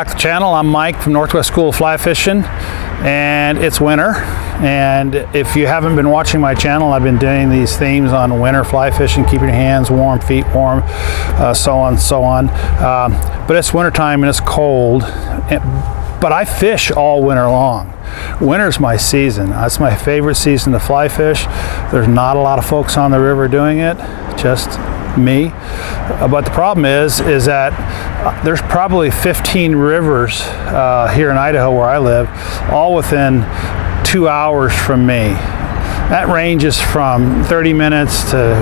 back to the channel. I'm Mike from Northwest School of Fly Fishing, and it's winter. And if you haven't been watching my channel, I've been doing these themes on winter fly fishing, keeping your hands warm, feet warm, so on, so on. But it's wintertime and it's cold, but I fish all winter long. Winter's my season. That's my favorite season to fly fish. There's not a lot of folks on the river doing it, just me. But the problem is that there's probably 15 rivers here in Idaho where I live, all within 2 hours from me. That ranges from 30 minutes to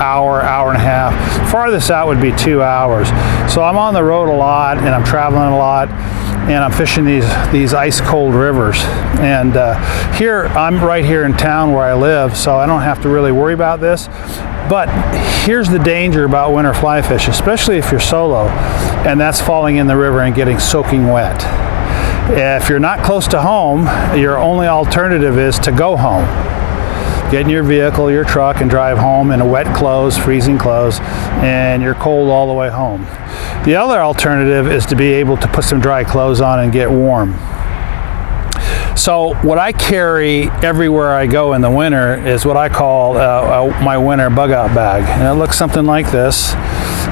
hour and a half. Farthest out would be 2 hours. So I'm on the road a lot and I'm traveling a lot, and I'm fishing these ice cold rivers. And here, I'm right here in town where I live, so I don't have to really worry about this. But here's the danger about winter fly fish, especially if you're solo, and that's falling in the river and getting soaking wet. If you're not close to home, your only alternative is to go home. Get in your vehicle, your truck, and drive home in wet clothes, freezing clothes, and you're cold all the way home. The other alternative is to be able to put some dry clothes on and get warm. So what I carry everywhere I go in the winter is what I call my winter bug out bag. And it looks something like this.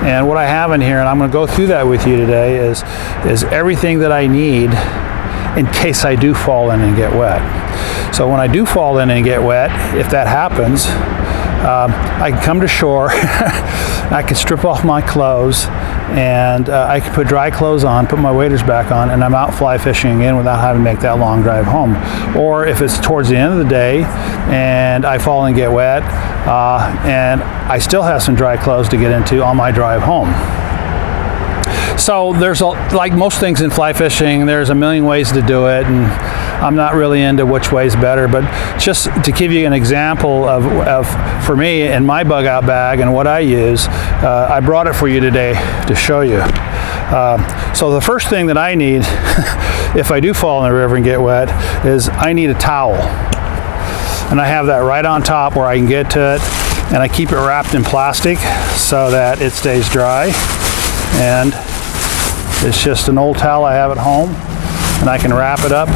And what I have in here, and I'm going to go through that with you today, is everything that I need in case I do fall in and get wet. So when I do fall in and get wet, if that happens, I can come to shore, I can strip off my clothes, and I can put dry clothes on, put my waders back on, and I'm out fly fishing again without having to make that long drive home. Or if it's towards the end of the day and I fall and get wet, and I still have some dry clothes to get into on my drive home. So there's, like most things in fly fishing, there's a million ways to do it, and I'm not really into which way's better, but just to give you an example of for me in my bug out bag and what I use, I brought it for you today to show you. So the first thing that I need if I do fall in the river and get wet is I need a towel. And I have that right on top where I can get to it, and I keep it wrapped in plastic so that it stays dry. And it's just an old towel I have at home, and I can wrap it up,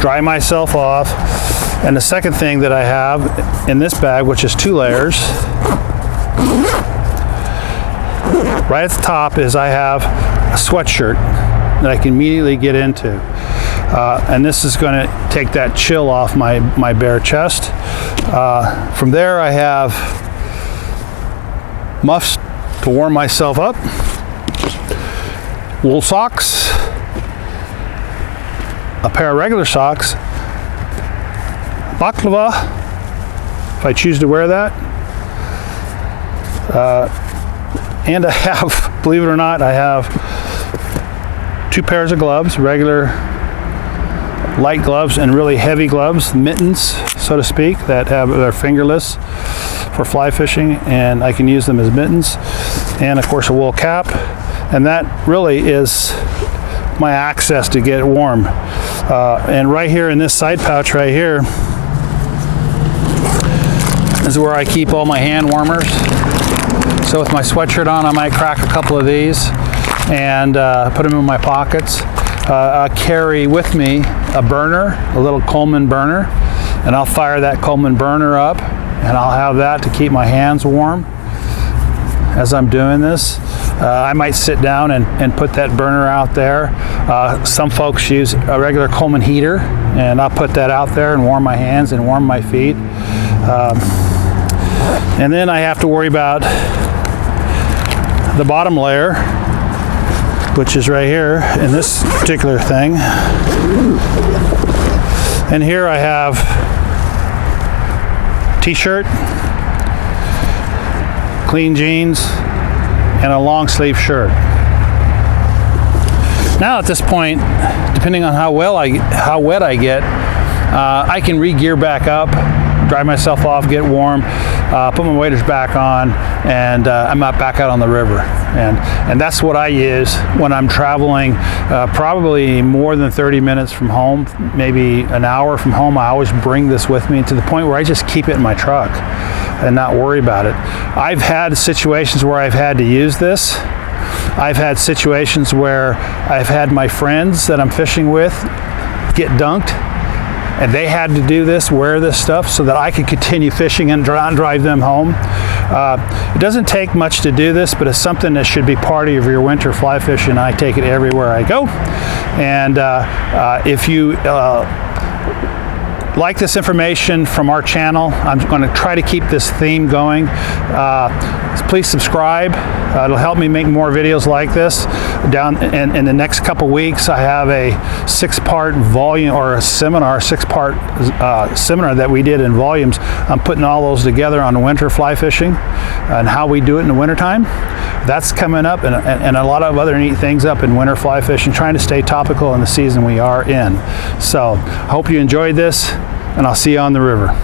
dry myself off. And the second thing that I have in this bag, which is 2 layers, right at the top is I have a sweatshirt that I can immediately get into. And this is going to take that chill off my bare chest. From there I have muffs to warm myself up, wool socks, a pair of regular socks, baklava, if I choose to wear that, and I have, believe it or not, I have 2 pairs of gloves, regular light gloves and really heavy gloves, mittens, so to speak, that are fingerless for fly fishing, and I can use them as mittens, and of course a wool cap. And that really is my access to get warm. And right here in this side pouch right here is where I keep all my hand warmers. So with my sweatshirt on, I might crack a couple of these and put them in my pockets. I carry with me a burner, a little Coleman burner, and I'll fire that Coleman burner up, and I'll have that to keep my hands warm as I'm doing this. I might sit down and put that burner out there. Some folks use a regular Coleman heater, and I'll put that out there and warm my hands and warm my feet. And then I have to worry about the bottom layer, which is right here in this particular thing. And here I have t-shirt, clean jeans, and a long sleeve shirt. Now at this point, depending on how wet I get, I can re-gear back up, dry myself off, get warm, put my waders back on, and I'm out back out on the river. And that's what I use when I'm traveling probably more than 30 minutes from home, maybe an hour from home. I always bring this with me to the point where I just keep it in my truck and not worry about it. I've had situations where I've had to use this I've had situations where I've had my friends that I'm fishing with get dunked, and they had to do this, wear this stuff, so that I could continue fishing and drive them home. It doesn't take much to do this, but it's something that should be part of your winter fly fishing. I take it everywhere I go. And if you like this information from our channel, I'm going to try to keep this theme going. Please subscribe. It'll help me make more videos like this. Down in the next couple weeks, I have a 6-part volume or a seminar, 6-part seminar that we did in volumes. I'm putting all those together on winter fly fishing and how we do it in the wintertime. That's coming up, and a lot of other neat things up in winter fly fishing, trying to stay topical in the season we are in. So, hope you enjoyed this, and I'll see you on the river.